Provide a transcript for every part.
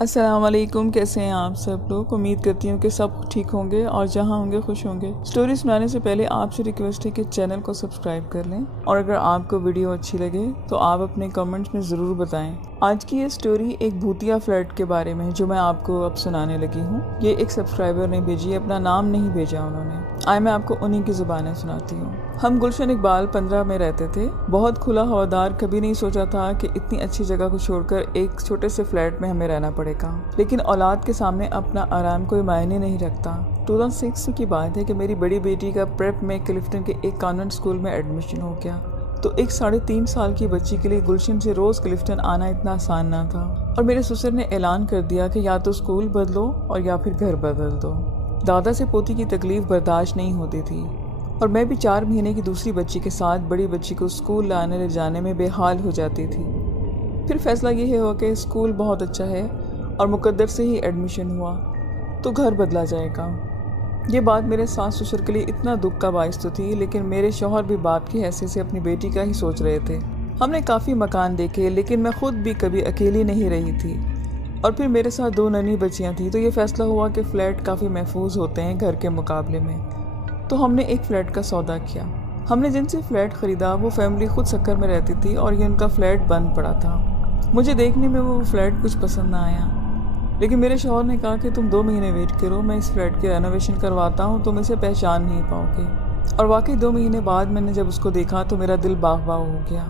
السلام علیکم، کیسے ہیں آپ سب لوگ؟ امید کرتی ہوں کہ سب ٹھیک ہوں گے اور جہاں ہوں گے خوش ہوں گے۔ سٹوری سنانے سے پہلے آپ سے ریکویسٹ ہے کہ چینل کو سبسکرائب کر لیں، اور اگر آپ کو ویڈیو اچھی لگے تو آپ اپنے کمنٹس میں ضرور بتائیں۔ آج کی یہ سٹوری ایک بھوتیا فلیٹ کے بارے میں ہے جو میں آپ کو اب سنانے لگی ہوں۔ یہ ایک سبسکرائبر نے بھیجی، اپنا نام نہیں بھیجا انہوں نے۔ آئے میں آپ کو انہی کی زبانیں سناتی ہوں۔ ہم گلشن اقبال 15 میں رہتے تھے، بہت کھلا ہوادار۔ کبھی نہیں سوچا تھا کہ اتنی اچھی جگہ کو چھوڑ کر ایک چھوٹے سے فلیٹ میں ہمیں رہنا پڑے گا، لیکن اولاد کے سامنے اپنا آرام کوئی معنی نہیں رکھتا۔ 2006 کی بات ہے کہ میری بڑی بیٹی کا پریپ میں کلفٹن کے ایک کانوینٹ اسکول میں ایڈمیشن ہو گیا، تو ایک 3.5 سال کی بچی کے لیے گلشن سے روز کلفٹن آنا اتنا آسان نہ تھا، اور میرے سسر نے اعلان کر دیا کہ یا تو اسکول بدلو اور یا پھر گھر بدل دو۔ دادا سے پوتی کی تکلیف برداشت نہیں ہوتی تھی، اور میں بھی 4 مہینے کی دوسری بچی کے ساتھ بڑی بچی کو اسکول لانے لے جانے میں بے حال ہو جاتی تھی۔ پھر فیصلہ یہ ہوا کہ اسکول بہت اچھا ہے اور مقدر سے ہی ایڈمیشن ہوا تو گھر بدلا جائے گا۔ یہ بات میرے ساس سسر کے لیے اتنا دکھ کا باعث تو تھی، لیکن میرے شوہر بھی باپ کی حیثیت سے اپنی بیٹی کا ہی سوچ رہے تھے۔ ہم نے کافی مکان دیکھے، لیکن میں خود بھی کبھی اکیلی نہیں رہی تھی، اور پھر میرے ساتھ 2 ننھی بچیاں تھیں، تو یہ فیصلہ ہوا کہ فلیٹ کافی محفوظ ہوتے ہیں گھر کے مقابلے میں، تو ہم نے ایک فلیٹ کا سودا کیا۔ ہم نے جن سے فلیٹ خریدا وہ فیملی خود سکر میں رہتی تھی، اور یہ ان کا فلیٹ بند پڑا تھا۔ مجھے دیکھنے میں وہ فلیٹ کچھ پسند نہ آیا، لیکن میرے شوہر نے کہا کہ تم 2 مہینے ویٹ کرو، میں اس فلیٹ کی رینوویشن کرواتا ہوں، تم اسے پہچان نہیں پاؤ گے۔ اور واقعی 2 مہینے بعد میں نے جب اس کو دیکھا تو میرا دل باغ باغ ہو گیا۔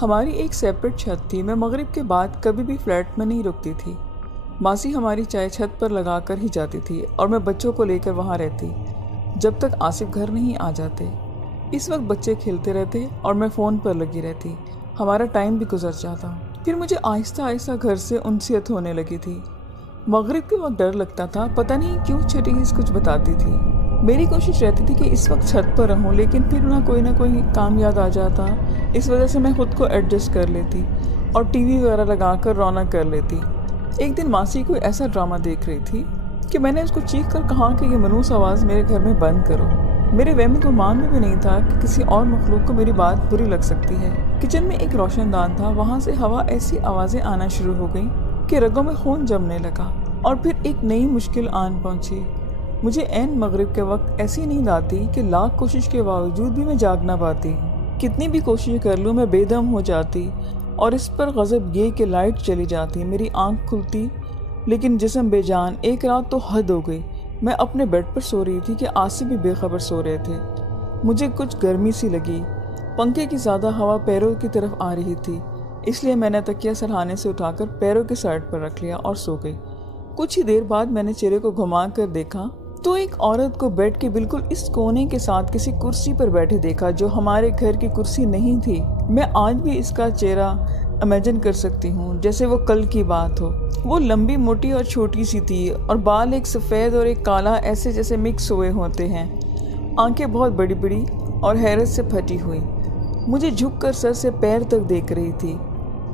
ہماری ایک سیپریٹ چھت تھی، میں مغرب کے بعد کبھی بھی فلیٹ میں نہیں رکتی تھی۔ ماسی ہماری چائے چھت پر لگا کر ہی جاتی تھی، اور میں بچوں کو لے کر وہاں رہتی جب تک آصف گھر نہیں آ جاتے۔ اس وقت بچے کھیلتے رہتے اور میں فون پر لگی رہتی، ہمارا ٹائم بھی گزر جاتا۔ پھر مجھے آہستہ آہستہ گھر سے انسیت ہونے لگی تھی۔ مغرب کے وقت ڈر لگتا تھا، پتہ نہیں کیوں چھٹی کچھ بتاتی تھی۔ میری کوشش رہتی تھی کہ اس وقت چھت پر رہوں، لیکن پھر نہ کوئی کام یاد آ جاتا، اس وجہ سے میں خود کو ایڈجسٹ کر لیتی اور ٹی وی وغیرہ لگا کر رونق کر لیتی۔ ایک دن ماسی کوئی ایسا ڈرامہ دیکھ رہی تھی کہ میں نے اس کو چیخ کر کہا کہ یہ منحوس آواز میرے گھر میں بند کرو۔ میرے وہم گمان میں بھی نہیں تھا کہ کسی اور مخلوق کو میری بات بری لگ سکتی ہے۔ کچن میں ایک روشن دان تھا، وہاں سے ہوا ایسی آوازیں آنا شروع ہو گئیں کہ رگوں میں خون جمنے لگا، اور پھر ایک نئی مشکل آن پہنچی۔ مجھے عین مغرب کے وقت ایسی نیند آتی کہ لاکھ کوشش کے باوجود بھی میں جاگ نہ پاتی۔ کتنی بھی کوشش کر لوں میں بے دم ہو جاتی، اور اس پر غضب یہ کہ لائٹ چلی جاتی، میری آنکھ کھلتی لیکن جسم بے جان۔ ایک رات تو حد ہو گئی، میں اپنے بیڈ پر سو رہی تھی کہ آصف بھی بے خبر سو رہے تھے۔ مجھے کچھ گرمی سی لگی، پنکھے کی زیادہ ہوا پیروں کی طرف آ رہی تھی، اس لیے میں نے تکیہ سرہانے سے اٹھا کر پیروں کے سائڈ پر رکھ لیا اور سو گئی۔ کچھ ہی دیر بعد میں نے چہرے کو گھما کر دیکھا تو ایک عورت کو بیڈ کے بالکل اس کونے کے ساتھ کسی کرسی پر بیٹھے دیکھا جو ہمارے گھر کی کرسی نہیں تھی۔ میں آج بھی اس کا چہرہ امیجن کر سکتی ہوں جیسے وہ کل کی بات ہو۔ وہ لمبی موٹی اور چھوٹی سی تھی، اور بال ایک سفید اور ایک کالا ایسے جیسے مکس ہوئے ہوتے ہیں، آنکھیں بہت بڑی بڑی اور حیرت سے پھٹی ہوئی، مجھے جھک کر سر سے پیر تک دیکھ رہی تھی۔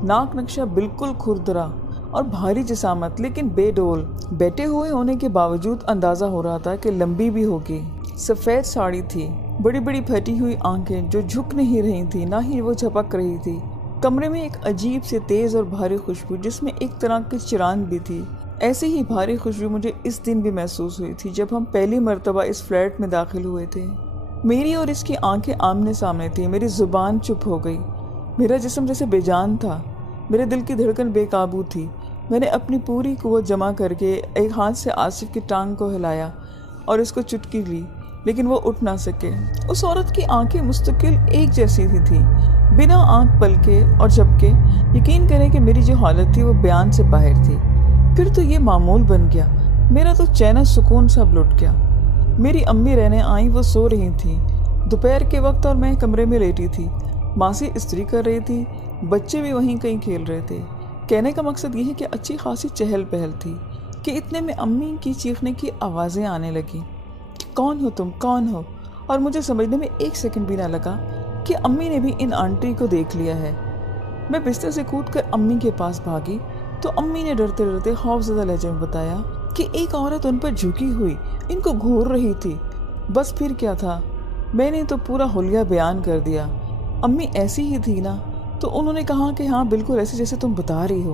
ناک نقشہ بالکل کھردرا اور بھاری جسامت، لیکن بے ڈول۔ بیٹھے ہوئے ہونے کے باوجود اندازہ ہو رہا تھا کہ لمبی بھی ہوگی۔ سفید ساڑی تھی، بڑی بڑی پھٹی ہوئی آنکھیں جو جھک نہیں رہی تھی، نہ ہی وہ جھپک رہی تھی۔ کمرے میں ایک عجیب سے تیز اور بھاری خوشبو، جس میں ایک طرح کی چراند بھی تھی۔ ایسی ہی بھاری خوشبو مجھے اس دن بھی محسوس ہوئی تھی جب ہم پہلی مرتبہ اس فلیٹ میں داخل ہوئے تھے۔ میری اور اس کی آنکھیں آمنے سامنے تھی، میری زبان چپ ہو گئی، میرا جسم جیسے بے جان تھا، میرے دل کی دھڑکن بے قابو تھی۔ میں نے اپنی پوری قوت جمع کر کے ایک ہاتھ سے آصف کی ٹانگ کو ہلایا اور اس کو چٹکی لی، لیکن وہ اٹھ نہ سکے۔ اس عورت کی آنکھیں مستقل ایک جیسی تھی، بنا آنکھ پلکے اور جھپکے۔ یقین کریں کہ میری جو حالت تھی وہ بیان سے باہر تھی۔ پھر تو یہ معمول بن گیا، میرا تو چین سکون سب لٹ گیا۔ میری امی رہنے آئیں، وہ سو رہی تھیں دوپہر کے وقت، اور میں کمرے میں لیٹی تھی۔ ماسی استری کر رہی تھی، بچے بھی وہیں کہیں کھیل رہے تھے۔ کہنے کا مقصد یہ ہے کہ اچھی خاصی چہل پہل تھی کہ اتنے میں امی کی چیخنے کی آوازیں آنے لگیں، کون ہو تم، کون ہو؟ اور مجھے سمجھنے میں 1 سیکنڈ بھی نہ لگا کہ امی نے بھی ان آنٹی کو دیکھ لیا ہے۔ میں بستر سے کود کر امی کے پاس بھاگی تو امی نے ڈرتے ڈرتے خوفزدہ لہجے میں بتایا کہ ایک عورت ان پر جھکی ہوئی ان کو گھور رہی تھی۔ بس پھر کیا تھا، میں نے تو پورا حلیہ بیان کر دیا۔ امی ایسی ہی تھی نا؟ تو انہوں نے کہا کہ ہاں بالکل ایسے جیسے تم بتا رہی ہو۔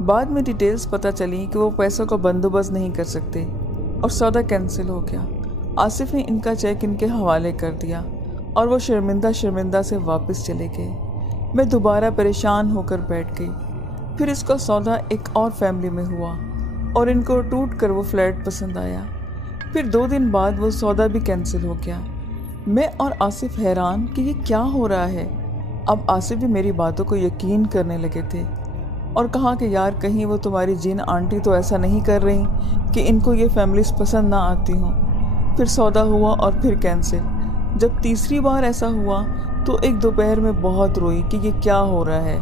بعد میں ڈیٹیلز پتہ چلی کہ وہ پیسوں کا بندوبست نہیں کر سکتے اور سودا کینسل ہو گیا۔ آصف نے ان کا چیک ان کے حوالے کر دیا اور وہ شرمندہ سے واپس چلے گئے۔ میں دوبارہ پریشان ہو کر بیٹھ گئی۔ پھر اس کا سودا ایک اور فیملی میں ہوا اور ان کو ٹوٹ کر وہ فلیٹ پسند آیا۔ پھر 2 دن بعد وہ سودا بھی کینسل ہو گیا۔ میں اور آصف حیران کہ یہ کیا ہو رہا ہے۔ اب آصف بھی میری باتوں کو یقین کرنے لگے تھے اور کہا کہ یار کہیں وہ تمہاری جین آنٹی تو ایسا نہیں کر رہی کہ ان کو یہ فیملیز پسند نہ آتی ہوں۔ پھر سودا ہوا اور پھر کینسل۔ جب تیسری بار ایسا ہوا تو ایک دوپہر میں بہت روئی کہ یہ کیا ہو رہا ہے،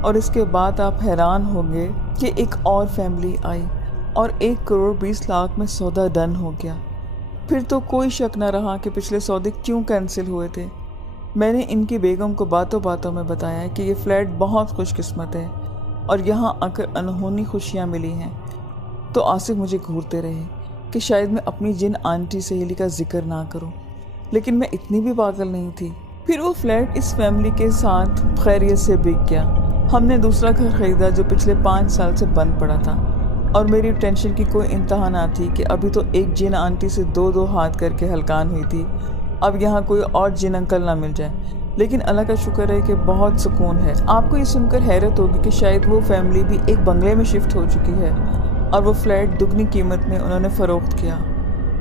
اور اس کے بعد آپ حیران ہوں گے کہ ایک اور فیملی آئی اور 1,20,00,000 میں سودا ڈن ہو گیا۔ پھر تو کوئی شک نہ رہا کہ پچھلے سودے کیوں کینسل ہوئے تھے۔ میں نے ان کی بیگم کو باتوں باتوں میں بتایا کہ یہ فلیٹ بہت خوش قسمت ہے اور یہاں آ کر انہونی خوشیاں ملی ہیں۔ تو آصف مجھے گھورتے رہے کہ شاید میں اپنی جن آنٹی سہیلی کا ذکر نہ کروں، لیکن میں اتنی بھی پاگل نہیں تھی۔ پھر وہ فلیٹ اس فیملی کے ساتھ خیریت سے بک گیا۔ ہم نے دوسرا گھر خریدا جو پچھلے 5 سال سے بند پڑا تھا، اور میری ٹینشن کی کوئی انتہا نہ تھی کہ ابھی تو ایک جن آنٹی سے 2 ہاتھ کر کے ہلکان ہوئی تھی، اب یہاں کوئی اور جن انکل نہ مل جائے۔ لیکن اللہ کا شکر ہے کہ بہت سکون ہے۔ آپ کو یہ سن کر حیرت ہوگی کہ شاید وہ فیملی بھی ایک بنگلے میں شفٹ ہو چکی ہے اور وہ فلیٹ دگنی قیمت میں انہوں نے فروخت کیا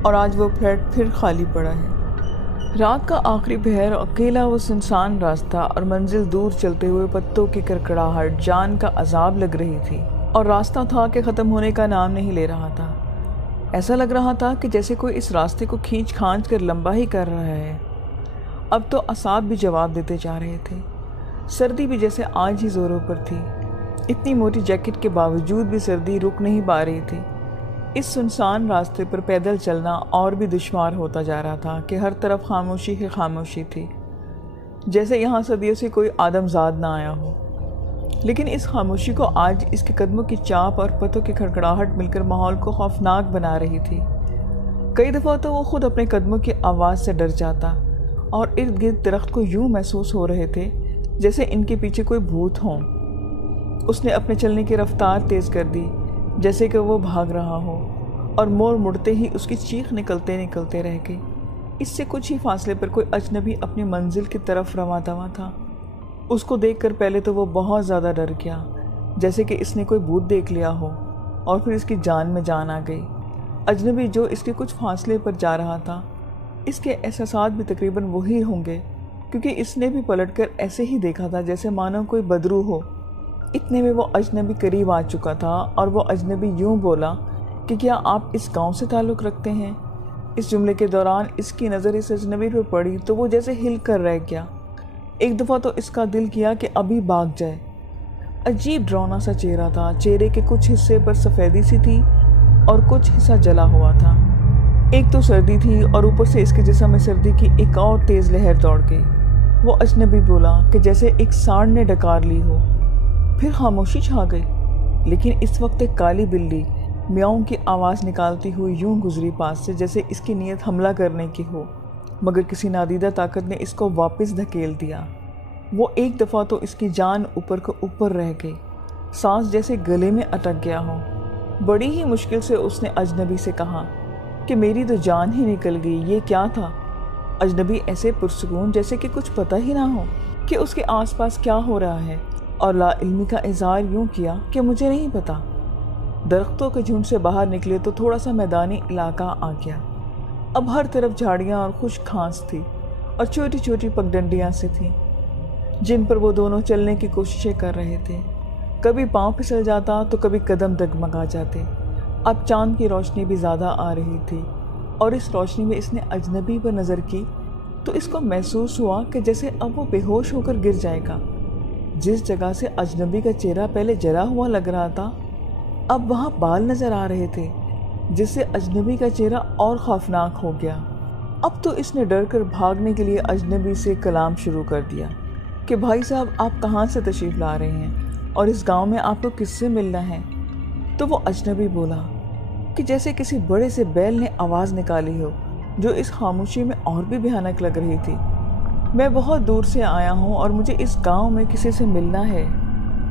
اور آج وہ فلیٹ پھر خالی پڑا ہے۔ رات کا آخری پہر، اکیلا وہ سنسان راستہ اور منزل دور چلتے ہوئے پتوں کی کڑکڑاہٹ جان کا عذاب لگ رہی تھی، اور راستہ تھا کہ ختم ہونے کا نام نہیں لے رہا تھا۔ ایسا لگ رہا تھا کہ جیسے کوئی اس راستے کو کھینچ کھانچ کر لمبا ہی کر رہا ہے۔ اب تو اعصاب بھی جواب دیتے جا رہے تھے۔ سردی بھی جیسے آج ہی زوروں پر تھی۔ اتنی موٹی جیکٹ کے باوجود بھی سردی رک نہیں پا رہی تھی۔ اس سنسان راستے پر پیدل چلنا اور بھی دشوار ہوتا جا رہا تھا کہ ہر طرف خاموشی ہی خاموشی تھی، جیسے یہاں صدیوں سے کوئی آدمزاد نہ آیا ہو۔ لیکن اس خاموشی کو آج اس کے قدموں کی چاپ اور پتوں کی کھڑکھڑاہٹ مل کر ماحول کو خوفناک بنا رہی تھی۔ کئی دفعہ تو وہ خود اپنے قدموں کی آواز سے ڈر جاتا اور ارد گرد درخت کو یوں محسوس ہو رہے تھے جیسے ان کے پیچھے کوئی بھوت ہوں۔ اس نے اپنے چلنے کی رفتار تیز کر دی جیسے کہ وہ بھاگ رہا ہو، اور موڑ مڑتے ہی اس کی چیخ نکلتے رہ گئی۔ اس سے کچھ ہی فاصلے پر کوئی اجنبی اپنی منزل کی طرف رواں دواں تھا۔ اس کو دیکھ کر پہلے تو وہ بہت زیادہ ڈر گیا، جیسے کہ اس نے کوئی بھوت دیکھ لیا ہو، اور پھر اس کی جان میں جان آ گئی۔ اجنبی جو اس کے کچھ فاصلے پر جا رہا تھا، اس کے احساسات بھی تقریباً وہی ہوں گے، کیونکہ اس نے بھی پلٹ کر ایسے ہی دیکھا تھا جیسے مانو کوئی بدرو ہو۔ اتنے میں وہ اجنبی قریب آ چکا تھا اور وہ اجنبی یوں بولا کہ کیا آپ اس گاؤں سے تعلق رکھتے ہیں؟ اس جملے کے دوران اس کی نظر اس اجنبی پر پڑی تو وہ جیسے ہل کر رہ گیا۔ ایک دفعہ تو اس کا دل کیا کہ ابھی بھاگ جائے۔ عجیب ڈراؤنا سا چہرہ تھا، چہرے کے کچھ حصے پر سفیدی سی تھی اور کچھ حصہ جلا ہوا تھا۔ ایک تو سردی تھی اور اوپر سے اس کے جسم میں سردی کی ایک اور تیز لہر دوڑ گئی۔ وہ اجنبی بولا کہ جیسے ایک سانڈ نے ڈکار لی ہو۔ پھر خاموشی چھا گئی، لیکن اس وقت ایک کالی بلی میاؤں کی آواز نکالتی ہوئی یوں گزری پاس سے جیسے اس کی نیت حملہ کرنے کی ہو، مگر کسی نادیدہ طاقت نے اس کو واپس دھکیل دیا۔ وہ ایک دفعہ تو اس کی جان اوپر کو اوپر رہ گئی، سانس جیسے گلے میں اٹک گیا ہو۔ بڑی ہی مشکل سے اس نے اجنبی سے کہا کہ میری تو جان ہی نکل گئی، یہ کیا تھا؟ اجنبی ایسے پرسکون جیسے کہ کچھ پتہ ہی نہ ہو کہ اس کے آس پاس کیا ہو رہا ہے، اور لا علمی کا اظہار یوں کیا کہ مجھے نہیں پتا۔ درختوں کے جھنڈ سے باہر نکلے تو تھوڑا سا میدانی علاقہ آ گیا۔ اب ہر طرف جھاڑیاں اور خشک گھاس تھی اور چھوٹی چھوٹی پگڈنڈیاں سے تھیں جن پر وہ دونوں چلنے کی کوششیں کر رہے تھے۔ کبھی پاؤں پھسل جاتا تو کبھی قدم ڈگمگا جاتے۔ اب چاند کی روشنی بھی زیادہ آ رہی تھی، اور اس روشنی میں اس نے اجنبی پر نظر کی تو اس کو محسوس ہوا کہ جیسے اب وہ بے ہوش ہو کر گر جائے گا۔ جس جگہ سے اجنبی کا چہرہ پہلے جلا ہوا لگ رہا تھا، اب وہاں بال نظر آ رہے تھے، جس سے اجنبی کا چہرہ اور خوفناک ہو گیا۔ اب تو اس نے ڈر کر بھاگنے کے لیے اجنبی سے کلام شروع کر دیا کہ بھائی صاحب آپ کہاں سے تشریف لا رہے ہیں اور اس گاؤں میں آپ کو کس سے ملنا ہے؟ تو وہ اجنبی بولا کہ جیسے کسی بڑے سے بیل نے آواز نکالی ہو، جو اس خاموشی میں اور بھی بھیانک لگ رہی تھی۔ میں بہت دور سے آیا ہوں اور مجھے اس گاؤں میں کسی سے ملنا ہے۔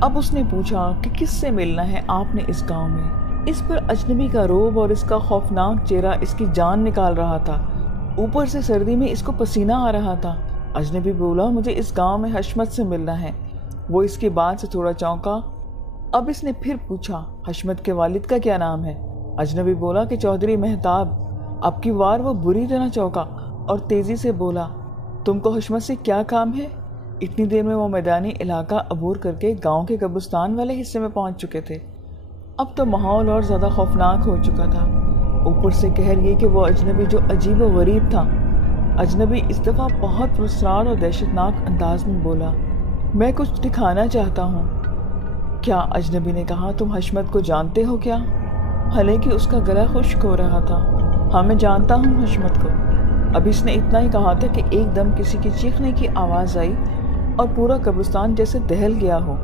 اب اس نے پوچھا کہ کس سے ملنا ہے آپ نے اس گاؤں میں؟ اس پر اجنبی کا روب اور اس کا خوفناک چہرہ اس کی جان نکال رہا تھا۔ اوپر سے سردی میں اس کو پسینہ آ رہا تھا۔ اجنبی بولا مجھے اس گاؤں میں حشمت سے ملنا ہے۔ وہ اس کی بات سے تھوڑا چونکا۔ اب اس نے پھر پوچھا حشمت کے والد کا کیا نام ہے؟ اجنبی بولا کہ چودھری مہتاب۔ اب کی بار وہ بری طرح چونکا اور تیزی سے بولا تم کو حشمت سے کیا کام ہے؟ اتنی دیر میں وہ میدانی علاقہ عبور کر کے گاؤں کے قبرستان والے حصے میں پہنچ چکے تھے۔ اب تو ماحول اور زیادہ خوفناک ہو چکا تھا۔ اوپر سے قہر یہ کہ وہ اجنبی جو عجیب و غریب تھا۔ اجنبی اس دفعہ بہت پراسرار اور دہشتناک انداز میں بولا میں کچھ دکھانا چاہتا ہوں۔ کیا؟ اجنبی نے کہا تم حشمت کو جانتے ہو کیا؟ حالانکہ اس کا گلا خشک ہو رہا تھا۔ ہاں میں جانتا ہوں حشمت کو۔ اب اس نے اتنا ہی کہا تھا کہ ایک دم کسی کی چیخنے کی آواز آئی اور پورا قبرستان جیسے دہل گیا ہو،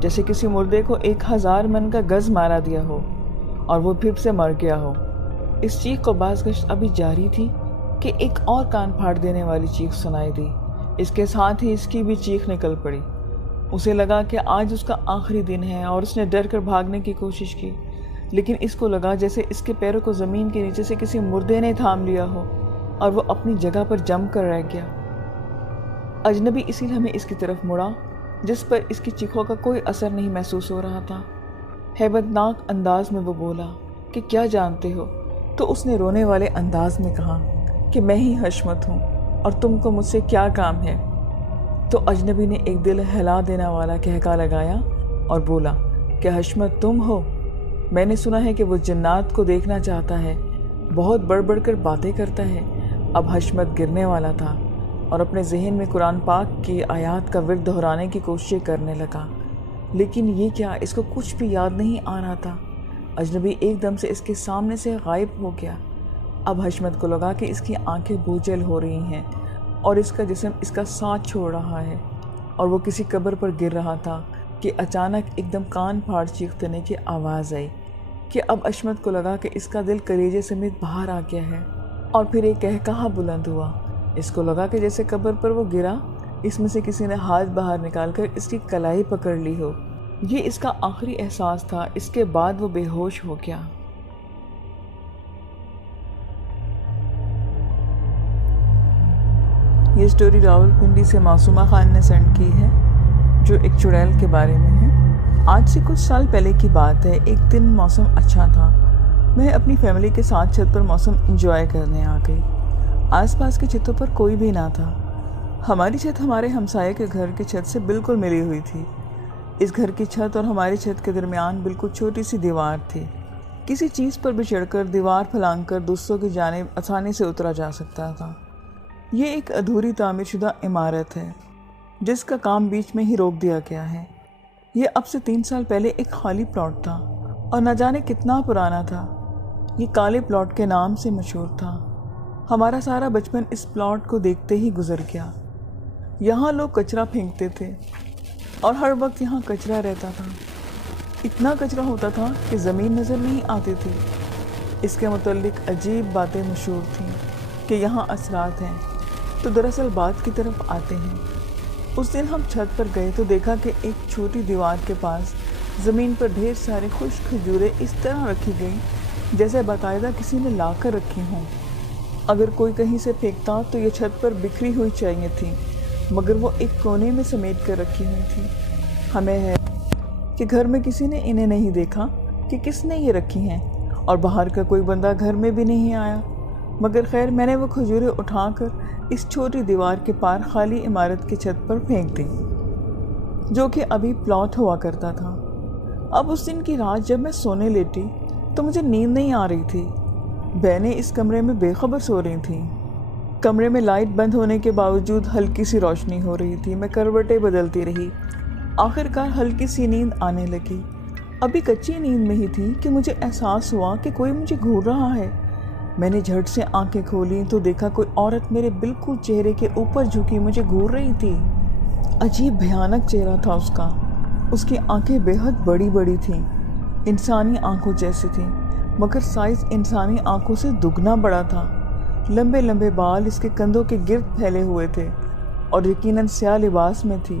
جیسے کسی مردے کو 1000 من کا گز مارا دیا ہو اور وہ پھر سے مر گیا ہو۔ اس چیخ کو بازگشت ابھی جاری تھی کہ ایک اور کان پھاڑ دینے والی چیخ سنائی دی۔ اس کے ساتھ ہی اس کی بھی چیخ نکل پڑی۔ اسے لگا کہ آج اس کا آخری دن ہے اور اس نے ڈر کر بھاگنے کی کوشش کی، لیکن اس کو لگا جیسے اس کے پیروں کو زمین کے نیچے سے کسی مردے نے تھام لیا ہو اور وہ اپنی جگہ پر جم کر رہ گیا۔ اجنبی اسی لمحے اس کی طرف مڑا جس پر اس کی چیخوں کا کوئی اثر نہیں محسوس ہو رہا تھا۔ ہیبت ناک انداز میں وہ بولا کہ کیا جانتے ہو؟ تو اس نے رونے والے انداز میں کہا کہ میں ہی حشمت ہوں اور تم کو مجھ سے کیا کام ہے؟ تو اجنبی نے ایک دل ہلا دینے والا کہکا لگایا اور بولا کہ حشمت تم ہو؟ میں نے سنا ہے کہ وہ جنات کو دیکھنا چاہتا ہے، بہت بڑھ بڑھ کر باتیں کرتا ہے۔ اب حشمت گرنے والا تھا اور اپنے ذہن میں قرآن پاک کی آیات کا ورد دہرانے کی کوششیں کرنے لگا، لیکن یہ کیا اس کو کچھ بھی یاد نہیں آ رہا تھا۔ اجنبی ایک دم سے اس کے سامنے سے غائب ہو گیا۔ اب حشمت کو لگا کہ اس کی آنکھیں بوجھل ہو رہی ہیں اور اس کا جسم اس کا ساتھ چھوڑ رہا ہے اور وہ کسی قبر پر گر رہا تھا کہ اچانک ایک دم کان پھاڑ چیخ دینے کی آواز آئی کہ اب حشمت کو لگا کہ اس کا دل کلیجے سمیت باہر آ گیا ہے اور پھر ایک کہکہا بلند ہوا۔ اس کو لگا کہ جیسے قبر پر وہ گرا اس میں سے کسی نے ہاتھ باہر نکال کر اس کی کلائی پکڑ لی ہو۔ یہ اس کا آخری احساس تھا۔ اس کے بعد وہ بے ہوش ہو گیا۔ یہ سٹوری راولپنڈی سے معصومہ خان نے سینڈ کی ہے، جو ایک چڑیل کے بارے میں ہے۔ آج سے کچھ سال پہلے کی بات ہے۔ ایک دن موسم اچھا تھا۔ میں اپنی فیملی کے ساتھ چھت پر موسم انجوائے کرنے آ گئی۔ آس پاس کی چھتوں پر کوئی بھی نہ تھا۔ ہماری چھت ہمارے ہمسائے کے گھر کی چھت سے بالکل ملی ہوئی تھی۔ اس گھر کی چھت اور ہماری چھت کے درمیان بالکل چھوٹی سی دیوار تھی۔ کسی چیز پر بھی چڑھ کر دیوار پھلانگ کر دوسروں کی جانب آسانی سے اترا جا سکتا تھا۔ یہ ایک ادھوری تعمیر شدہ عمارت ہے جس کا کام بیچ میں ہی روک دیا گیا ہے۔ یہ اب سے 3 سال پہلے ایک خالی پلاٹ تھا اور نہ جانے کتنا پرانا تھا۔ یہ کالے پلاٹ کے نام سے مشہور تھا۔ ہمارا سارا بچپن اس پلاٹ کو دیکھتے ہی گزر گیا۔ یہاں لوگ کچرا پھینکتے تھے اور ہر وقت یہاں کچرا رہتا تھا۔ اتنا کچرا ہوتا تھا کہ زمین نظر نہیں آتی تھی۔ اس کے متعلق عجیب باتیں مشہور تھیں کہ یہاں اثرات ہیں۔ تو دراصل بات کی طرف آتے ہیں۔ اس دن ہم چھت پر گئے تو دیکھا کہ ایک چھوٹی دیوار کے پاس زمین پر ڈھیر سارے خشک کھجوریں اس طرح رکھی گئیں جیسے باقاعدہ کسی نے لا کر رکھی ہوں۔ اگر کوئی کہیں سے پھینکتا تو یہ چھت پر بکھری ہوئی چاہیے تھیں، مگر وہ ایک کونے میں سمیٹ کر رکھی ہوئی تھی۔ ہمیں ہے کہ گھر میں کسی نے انہیں نہیں دیکھا کہ کس نے یہ رکھی ہیں، اور باہر کا کوئی بندہ گھر میں بھی نہیں آیا، مگر خیر میں نے وہ کھجوریں اٹھا کر اس چھوٹی دیوار کے پار خالی عمارت کی چھت پر پھینک دی، جو کہ ابھی پلاٹ ہوا کرتا تھا۔ اب اس دن کی رات جب میں سونے لیٹی تو مجھے نیند نہیں آ رہی تھی۔ بہنیں اس کمرے میں بے خبر سو رہی تھیں۔ کمرے میں لائٹ بند ہونے کے باوجود ہلکی سی روشنی ہو رہی تھی۔ میں کروٹیں بدلتی رہی۔ آخر کار ہلکی سی نیند آنے لگی۔ ابھی کچی نیند میں ہی تھی کہ مجھے احساس ہوا کہ کوئی مجھے گھور رہا ہے۔ میں نے جھٹ سے آنکھیں کھولیں تو دیکھا کوئی عورت میرے بالکل چہرے کے اوپر جھکی مجھے گھور رہی تھی۔ عجیب بھیانک چہرہ تھا اس کا۔ اس کی آنکھیں بے حد بڑی بڑی تھیں، انسانی آنکھوں جیسی تھیں، مگر سائز انسانی آنکھوں سے دگنا بڑا تھا۔ لمبے لمبے بال اس کے کندھوں کے گرد پھیلے ہوئے تھے اور یقیناً سیاہ لباس میں تھی،